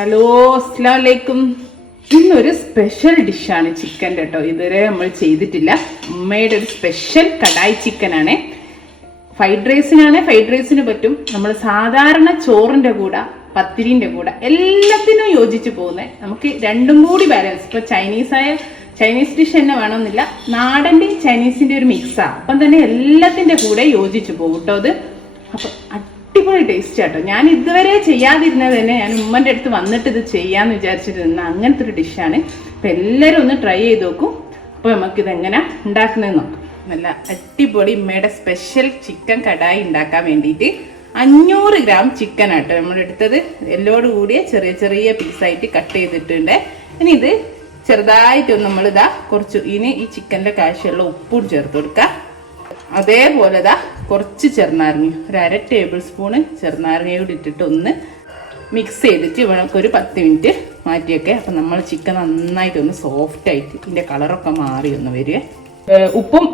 Hello, അസ്സലാമു അലൈക്കും. ഇന്നൊരു സ്പെഷ്യൽ ഡിഷാണ് ചിക്കൻ്റെ കേട്ടോ. ഇതുവരെ നമ്മൾ ചെയ്തിട്ടില്ല. ഉമ്മയുടെ ഒരു സ്പെഷ്യൽ കടായി ചിക്കനാണ്. ഫ്രൈഡ് റൈസിന് പറ്റും. നമ്മൾ സാധാരണ ചോറിൻ്റെ കൂടെ, പത്തിരിൻ്റെ കൂടെ എല്ലാത്തിനും യോജിച്ച് പോകുന്നത്. നമുക്ക് രണ്ടും കൂടി ബാലൻസ്. ഇപ്പോൾ ചൈനീസ് ഡിഷ് തന്നെ വേണമെന്നില്ല, നാടൻ്റെയും ചൈനീസിൻ്റെ ഒരു മിക്സാണ്. അപ്പം തന്നെ എല്ലാത്തിൻ്റെ കൂടെ യോജിച്ച് പോകും കേട്ടോ അത്. അപ്പം അടിപൊളി ടേസ്റ്റ് ആട്ടോ. ഞാൻ ഇതുവരെ ചെയ്യാതിരുന്നത് തന്നെ, ഞാൻ ഉമ്മൻ്റെ അടുത്ത് വന്നിട്ട് ഇത് ചെയ്യാമെന്ന് വിചാരിച്ചിരുന്ന അങ്ങനത്തെ ഒരു ഡിഷാണ്. അപ്പം എല്ലാവരും ഒന്ന് ട്രൈ ചെയ്ത് നോക്കും. അപ്പോൾ നമുക്കിതെങ്ങനെ ഉണ്ടാക്കുന്നതെന്ന് നോക്കാം. നല്ല അടിപൊളി ഉമ്മയുടെ സ്പെഷ്യൽ ചിക്കൻ കടായി ഉണ്ടാക്കാൻ വേണ്ടിയിട്ട് 500 ഗ്രാം ചിക്കൻ ആട്ടോ നമ്മളെടുത്തത്. എല്ലോട് കൂടിയ ചെറിയ ചെറിയ പീസായിട്ട് കട്ട് ചെയ്തിട്ടുണ്ട്. ഇനി ഇത് ചെറുതായിട്ടൊന്ന് നമ്മളിതാ കുറച്ച് ഈ ചിക്കൻ്റെ കാശുള്ള ഉപ്പും ചേർത്ത് കൊടുക്കുക. അതേപോലെ കുറച്ച് ചെറുനാരങ്ങ, ഒരു 1/2 ടേബിൾ സ്പൂണ് ചെറുനാരങ്ങ കൂടി ഇട്ടിട്ട് ഒന്ന് മിക്സ് ചെയ്തിട്ട് നമുക്കൊരു 10 മിനിറ്റ് മാറ്റിയൊക്കെ. അപ്പം നമ്മൾ ചിക്കൻ നന്നായിട്ടൊന്ന് സോഫ്റ്റായിട്ട് ഇതിൻ്റെ കളറൊക്കെ മാറി ഒന്ന് വരിക. ഉപ്പും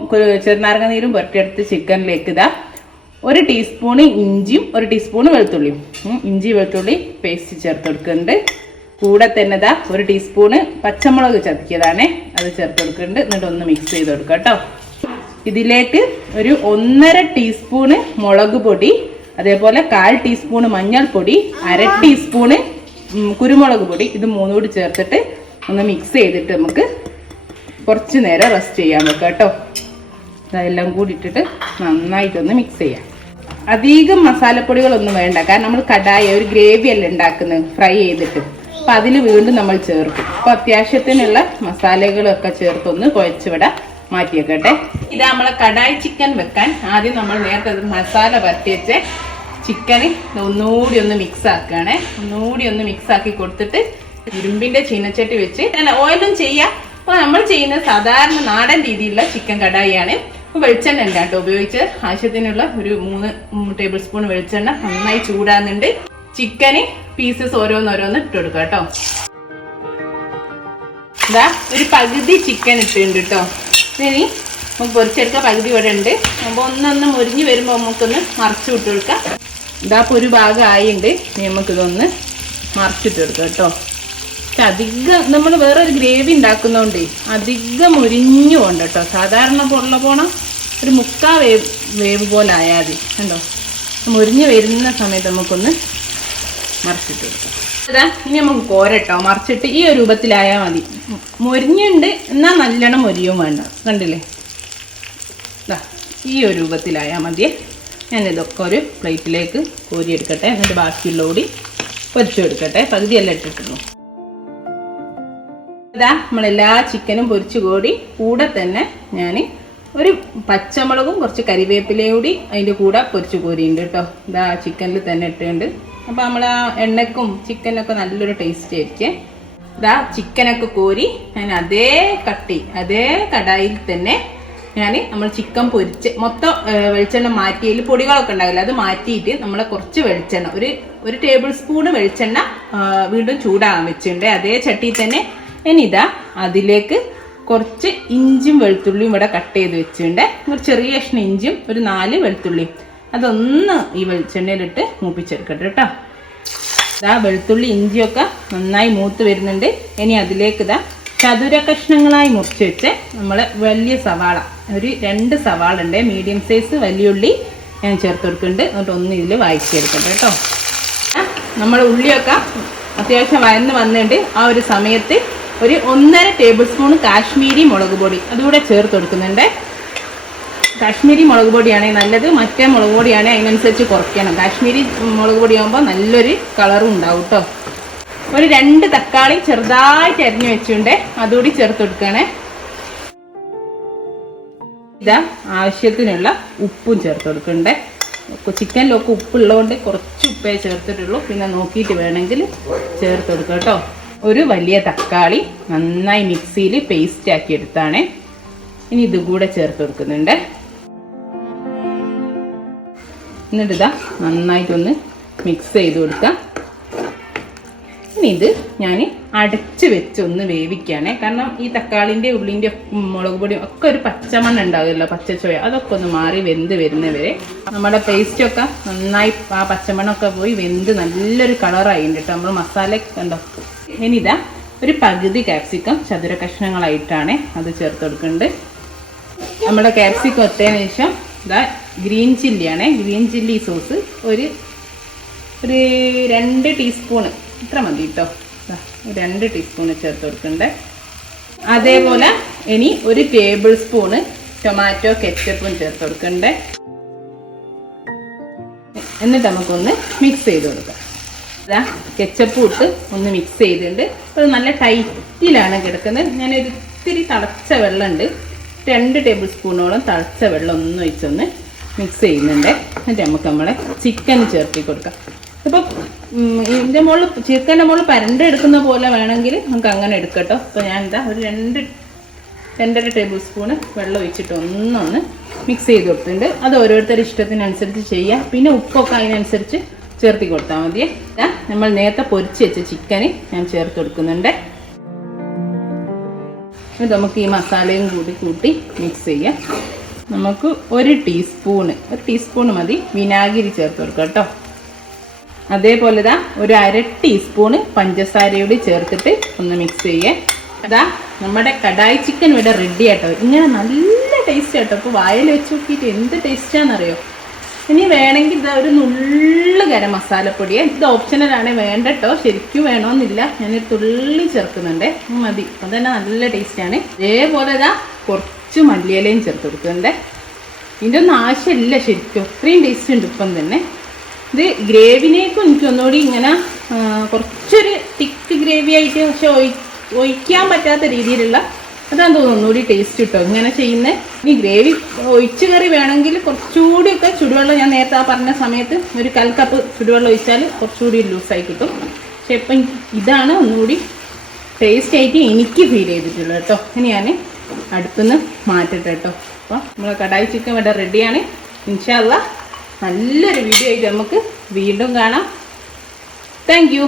ചെറുനാരങ്ങ നീരും പുരട്ടിയെടുത്ത് ചിക്കനിലേക്ക് 1 ടീസ്പൂണ് ഇഞ്ചിയും 1 ടീസ്പൂണ് വെളുത്തുള്ളിയും, ഇഞ്ചി വെളുത്തുള്ളി പേസ്റ്റ് ചേർത്ത് കൊടുക്കുന്നുണ്ട്. കൂടെ തന്നെ 1 ടീസ്പൂണ് പച്ചമുളക് ചതക്കിയതാണ്, അത് ചേർത്ത് കൊടുക്കുന്നുണ്ട്. എന്നിട്ട് ഒന്ന് മിക്സ് ചെയ്ത് കൊടുക്കുക കേട്ടോ. ഇതിലേക്ക് ഒരു 1.5 ടീസ്പൂണ് മുളക് പൊടി, അതേപോലെ 1/4 ടീസ്പൂണ് മഞ്ഞൾപ്പൊടി, 1/2 ടീസ്പൂണ് കുരുമുളക് പൊടി, ഇത് 3 കൂടി ചേർത്തിട്ട് ഒന്ന് മിക്സ് ചെയ്തിട്ട് നമുക്ക് കുറച്ച് നേരം റെസ്റ്റ് ചെയ്യാൻ വെക്കാം കേട്ടോ. ഇതെല്ലാം കൂടി ഇട്ടിട്ട് നന്നായിട്ടൊന്ന് മിക്സ് ചെയ്യാം. അധികം മസാലപ്പൊടികളൊന്നും വേണ്ട, കാരണം നമ്മൾ കടായി ഒരു ഗ്രേവി അല്ല ഉണ്ടാക്കുന്നത് ഫ്രൈ ചെയ്തിട്ട്. അപ്പം അതിൽ വീണ്ടും നമ്മൾ ചേർക്കും. അപ്പോൾ അത്യാവശ്യത്തിനുള്ള മസാലകളൊക്കെ ചേർത്തൊന്ന് കുഴച്ചുവിടാം, മാറ്റിയേക്കട്ടെ. ഇത് നമ്മളെ കടായി ചിക്കൻ വെക്കാൻ ആദ്യം നമ്മൾ നേരത്തെ മസാല പരത്തി വെച്ച് ചിക്കന് ഒന്നുകൂടി ഒന്ന് മിക്സ് ആക്കുകയാണേ. ഒന്നുകൂടി ഒന്ന് മിക്സ് ആക്കി കൊടുത്തിട്ട് ഇരുമ്പിന്റെ ചീനച്ചട്ടി വെച്ച് ഓയിലും ചെയ്യാം. അപ്പോൾ നമ്മൾ ചെയ്യുന്നത് സാധാരണ നാടൻ രീതിയിലുള്ള ചിക്കൻ കടായിയാണ്. അപ്പോൾ വെളിച്ചെണ്ണ ഉണ്ട് കേട്ടോ ഉപയോഗിച്ച്. ആവശ്യത്തിനുള്ള ഒരു 3 ടേബിൾ സ്പൂൺ വെളിച്ചെണ്ണ നന്നായി ചൂടാകുന്നുണ്ട്. ചിക്കന് പീസസ് ഓരോന്നോരോന്ന് ഇട്ട് കൊടുക്കുക കേട്ടോ. ഒരു പകുതി ചിക്കൻ ഇട്ടുണ്ട് കേട്ടോ. ഇനി നമുക്ക് പൊരിച്ചെടുക്കുക. പകുതി ഇവിടെ ഉണ്ട്. അപ്പോൾ ഒന്നൊന്ന് മുരിഞ്ഞ് വരുമ്പോൾ നമുക്കൊന്ന് മറിച്ച് വിട്ട് കൊടുക്കാം. ഇതാപ്പോൾ ഒരു ഭാഗം ആയിട്ടുണ്ട്. ഇനി നമുക്കിതൊന്ന് മറിച്ചിട്ട് കൊടുക്കാം കേട്ടോ. അധികം നമ്മൾ വേറൊരു ഗ്രേവി ഉണ്ടാക്കുന്നതുകൊണ്ട് അധികം മുരിഞ്ഞു പോകണ്ട കേട്ടോ. സാധാരണ പോണം ഒരു 3/4 വേവ് പോലെ ആയാൽ മതി കണ്ടോ. മുരിഞ്ഞ് വരുന്ന സമയത്ത് നമുക്കൊന്ന് മറിച്ചിട്ട് കൊടുക്കാം. ഇനി നമുക്ക് കോരട്ടോ. മറിച്ചിട്ട് ഈ ഒരു രൂപത്തിലായാൽ മതി. മൊരിഞ്ഞുണ്ട് എന്നാൽ നല്ലോണം മൊരിയും വേണ്ട. കണ്ടില്ലേ, ഈ ഒരു രൂപത്തിലായാൽ മതിയേ. ഞാനിതൊക്കെ ഒരു പ്ലേറ്റിലേക്ക് കോരിയെടുക്കട്ടെ. എന്നിട്ട് ബാക്കിയുള്ള കൂടി പൊരിച്ചെടുക്കട്ടെ. പകുതിയെല്ലാം ഇട്ടിട്ടുള്ളൂ. നമ്മളെല്ലാ ചിക്കനും പൊരിച്ചു കോരി കൂടെ തന്നെ ഞാൻ ഒരു പച്ചമുളകും കുറച്ച് കരിവേപ്പിലയും കൂടി അതിൻ്റെ കൂടെ പൊരിച്ചു കോരിയുണ്ട് കേട്ടോ. ചിക്കനിൽ തന്നെ ഇട്ടുണ്ട്. അപ്പോൾ നമ്മൾ ആ എണ്ണയ്ക്കും ചിക്കനൊക്കെ നല്ലൊരു ടേസ്റ്റ് ആയിരിക്കും. ചിക്കനൊക്കെ കോരി ഞാൻ അതേ കടായിൽ തന്നെ നമ്മൾ ചിക്കൻ പൊരിച്ച് മൊത്തം വെളിച്ചെണ്ണ മാറ്റിയതിൽ പൊടികളൊക്കെ ഉണ്ടാവില്ല, അത് മാറ്റിയിട്ട് നമ്മളെ കുറച്ച് വെളിച്ചെണ്ണ ഒരു ടേബിൾ സ്പൂണ് വെളിച്ചെണ്ണ വീണ്ടും ചൂടാകാൻ വെച്ചിട്ടുണ്ട് അതേ ചട്ടിയിൽ തന്നെ. ഇനി അതിലേക്ക് കുറച്ച് ഇഞ്ചും വെളുത്തുള്ളിയും ഇവിടെ കട്ട് ചെയ്ത് വെച്ചിട്ടുണ്ട്. ഒരു ചെറിയ കഷ്ണം ഇഞ്ചും ഒരു 4 വെളുത്തുള്ളിയും അതൊന്ന് ഈ വെളിച്ചെണ്ണയിലിട്ട് മൂപ്പിച്ചെടുക്കട്ടെ കേട്ടോ. വെളുത്തുള്ളി ഇഞ്ചിയൊക്കെ നന്നായി മൂത്ത് വരുന്നുണ്ട്. ഇനി അതിലേക്ക് ചതുര കഷ്ണങ്ങളായി മുറിച്ച് വെച്ച് നമ്മൾ വലിയ സവാള, ഒരു 2 സവാള ഉണ്ട്, മീഡിയം സൈസ് വലിയ ഉള്ളി ഞാൻ ചേർത്ത് കൊടുക്കുന്നുണ്ട്. എന്നിട്ട് ഒന്ന് ഇതിൽ വായിച്ചെടുക്കട്ടെ കേട്ടോ. നമ്മൾ ഉള്ളിയൊക്കെ അത്യാവശ്യം വഴന്ന് വന്നിട്ടുണ്ട്. ആ ഒരു സമയത്ത് ഒരു 1.5 ടേബിൾ സ്പൂൺ കാശ്മീരി മുളക് പൊടി അതുകൂടെ ചേർത്ത് കൊടുക്കുന്നുണ്ട്. കാശ്മീരി മുളക് പൊടിയാണെങ്കിൽ നല്ലത്, മറ്റേ മുളക് പൊടിയാണെങ്കിൽ അതിനനുസരിച്ച് കുറയ്ക്കണം. കാശ്മീരി മുളക് പൊടിയാകുമ്പോൾ നല്ലൊരു കളറും ഉണ്ടാവും കേട്ടോ. ഒരു 2 തക്കാളി ചെറുതായിട്ട് അരിഞ്ഞു വെച്ചിട്ടുണ്ട്, അതുകൂടി ചേർത്ത് കൊടുക്കണേ. ആവശ്യത്തിനുള്ള ഉപ്പും ചേർത്ത് കൊടുക്കണ്ടേ. ചിക്കനിലൊക്കെ ഉപ്പുള്ളതുകൊണ്ട് കുറച്ച് ഉപ്പേ ചേർത്തിട്ടുള്ളൂ, പിന്നെ നോക്കിയിട്ട് വേണമെങ്കിൽ ചേർത്ത് കൊടുക്കുക കേട്ടോ. ഒരു വലിയ തക്കാളി നന്നായി മിക്സിയിൽ പേസ്റ്റ് ആക്കി എടുത്താണ്. ഇനി ഇത് കൂടെ ചേർത്ത് കൊടുക്കുന്നുണ്ട്. എന്നിട്ട് നന്നായിട്ടൊന്ന് മിക്സ് ചെയ്ത് കൊടുക്കുക. ഇനി ഇത് ഞാൻ അടച്ച് വെച്ച് ഒന്ന് വേവിക്കുകയാണേ. കാരണം ഈ തക്കാളിൻ്റെ ഉള്ളിൻ്റെ മുളക് പൊടിയും ഒക്കെ ഒരു പച്ചമണ്ണ് ഉണ്ടാകുമല്ലോ, പച്ചച്ചോയ, അതൊക്കെ ഒന്ന് മാറി വെന്ത് വരുന്നവരെ നമ്മുടെ പേസ്റ്റൊക്കെ നന്നായി ആ പച്ചമണ്ണൊക്കെ പോയി വെന്ത് നല്ലൊരു കളറായിട്ടുണ്ട് കേട്ടോ. നമ്മൾ മസാല കണ്ടോ. ഇനിതാ ഒരു പകുതി ക്യാപ്സിക്കം ചതുര കഷ്ണങ്ങളായിട്ടാണ് അത് ചേർത്ത് കൊടുക്കുന്നുണ്ട്. നമ്മുടെ ക്യാപ്സിക്കം എത്തതിന് ശേഷം ഇതാ ഗ്രീൻ ചില്ലിയാണേ. ഗ്രീൻ ചില്ലി സോസ് ഒരു 2 ടീസ്പൂണ്, ഇത്ര മതി കേട്ടോ. 2 ടീസ്പൂണ് ചേർത്ത് കൊടുക്കണ്ടേ. അതേപോലെ ഇനി 1 ടേബിൾ സ്പൂണ് ടൊമാറ്റോ കെച്ചപ്പും ചേർത്ത് കൊടുക്കണ്ടേ. എന്നിട്ട് നമുക്കൊന്ന് മിക്സ് ചെയ്ത് കൊടുക്കാം. അതാ കെച്ചപ്പും ഇട്ട് ഒന്ന് മിക്സ് ചെയ്തിട്ടുണ്ട്. അത് നല്ല ടൈറ്റിലാണ് കിടക്കുന്നത്. ഞാനൊരു ഇത്തിരി തിളച്ച വെള്ളമുണ്ട്, 2 ടേബിൾ സ്പൂണോളം തിളച്ച വെള്ളം ഒന്ന് ഒഴിച്ചൊന്ന് മിക്സ് ചെയ്യുന്നുണ്ട്. എന്നിട്ട് നമുക്ക് നമ്മളെ ചിക്കൻ ചേർത്തി കൊടുക്കാം. ഇപ്പോൾ ഇതിൻ്റെ മുകളിൽ ചിക്കൻ്റെ മുകളിൽ പരണ്ട് എടുക്കുന്ന പോലെ വേണമെങ്കിൽ നമുക്ക് അങ്ങനെ എടുക്കട്ടോ. അപ്പോൾ ഞാൻ എന്താ ഒരു 2-2.5 ടേബിൾ സ്പൂണ് വെള്ളം ഒഴിച്ചിട്ട് ഒന്നൊന്ന് മിക്സ് ചെയ്ത് കൊടുത്തിട്ടുണ്ട്. അത് ഓരോരുത്തരുടെ ഇഷ്ടത്തിനനുസരിച്ച് ചെയ്യാം. പിന്നെ ഉപ്പൊക്കെ അതിനനുസരിച്ച് ചേർത്തി കൊടുത്താൽ മതിയേ. നമ്മൾ നേരത്തെ പൊരിച്ച് വെച്ച ചിക്കന് ഞാൻ ചേർത്ത് കൊടുക്കുന്നുണ്ട്. ഇത് നമുക്ക് ഈ മസാലയും കൂട്ടി മിക്സ് ചെയ്യാം. നമുക്ക് 1 ടീസ്പൂണ് മതി വിനാഗിരി ചേർത്ത് കൊടുക്കാം കേട്ടോ. അതേപോലെ ഇതാ ഒരു 1/2 ടീസ്പൂണ് പഞ്ചസാരയോട് ചേർത്തിട്ട് ഒന്ന് മിക്സ് ചെയ്യേ. അതാ നമ്മുടെ കടായി ചിക്കൻ ഇവിടെ റെഡി ആട്ടോ. ഇങ്ങനെ നല്ല ടേസ്റ്റ് ആട്ടോ. അപ്പോൾ വായിൽ വെച്ച് നോക്കിയിട്ട് എന്ത് ടേസ്റ്റാണെന്നറിയോ. ഇനി വേണമെങ്കിൽ ഇതാ ഒരു നുള്ളു ഗരം മസാലപ്പൊടിയെ, ഇത് ഓപ്ഷണലാണ്, വേണ്ട കേട്ടോ, ശരിക്കും വേണമെന്നില്ല. ഞാനൊരു തുള്ളി ചേർക്കുന്നുണ്ട്, മതി. അതന്നെ നല്ല ടേസ്റ്റാണ്. അതേപോലെ ഇതാ കുറച്ച് മല്ലിയിലയും ചേർത്ത് കൊടുക്കുന്നുണ്ട്. ഇതിൻ്റെ ഒന്നും ആവശ്യമില്ല ശരിക്കും, അത്രയും ടേസ്റ്റ് ഉണ്ട് ഇപ്പം തന്നെ. ഇത് ഗ്രേവിനേക്കും എനിക്ക് ഒന്നുകൂടി ഇങ്ങനെ കുറച്ചൊരു തിക്ക് ഗ്രേവി ആയിട്ട്, പക്ഷെ ഒഴിക്കാൻ പറ്റാത്ത രീതിയിലുള്ള, അതാന്ന് തോന്നുന്നു ഒന്നുകൂടി ടേസ്റ്റ് കിട്ടും ഇങ്ങനെ ചെയ്യുന്നത്. ഇനി ഗ്രേവി ഒഴിച്ച് കറി വേണമെങ്കിൽ കുറച്ചുകൂടിയൊക്കെ ചുടുവെള്ളം, ഞാൻ നേരത്തെ പറഞ്ഞ സമയത്ത് ഒരു 1/4 കപ്പ് ചുടുവെള്ളം ഒഴിച്ചാൽ കുറച്ചുകൂടി ലൂസായി കിട്ടും. പക്ഷെ ഇപ്പം ഇതാണ് ഒന്നുകൂടി ടേസ്റ്റ് ആയിട്ട് എനിക്ക് ഫീൽ ചെയ്തിട്ടുള്ളത് കേട്ടോ. ഇനി ഞാൻ അടുത്തുനിന്ന് മാറ്റട്ടെ കേട്ടോ. അപ്പോൾ നമ്മൾ കടായി ചിക്കൻ ഇവിടെ റെഡിയാണ്. ഇൻഷാ അല്ലാഹ് നല്ലൊരു വീഡിയോ ആയിട്ട് നമുക്ക് വീണ്ടും കാണാം. Thank you.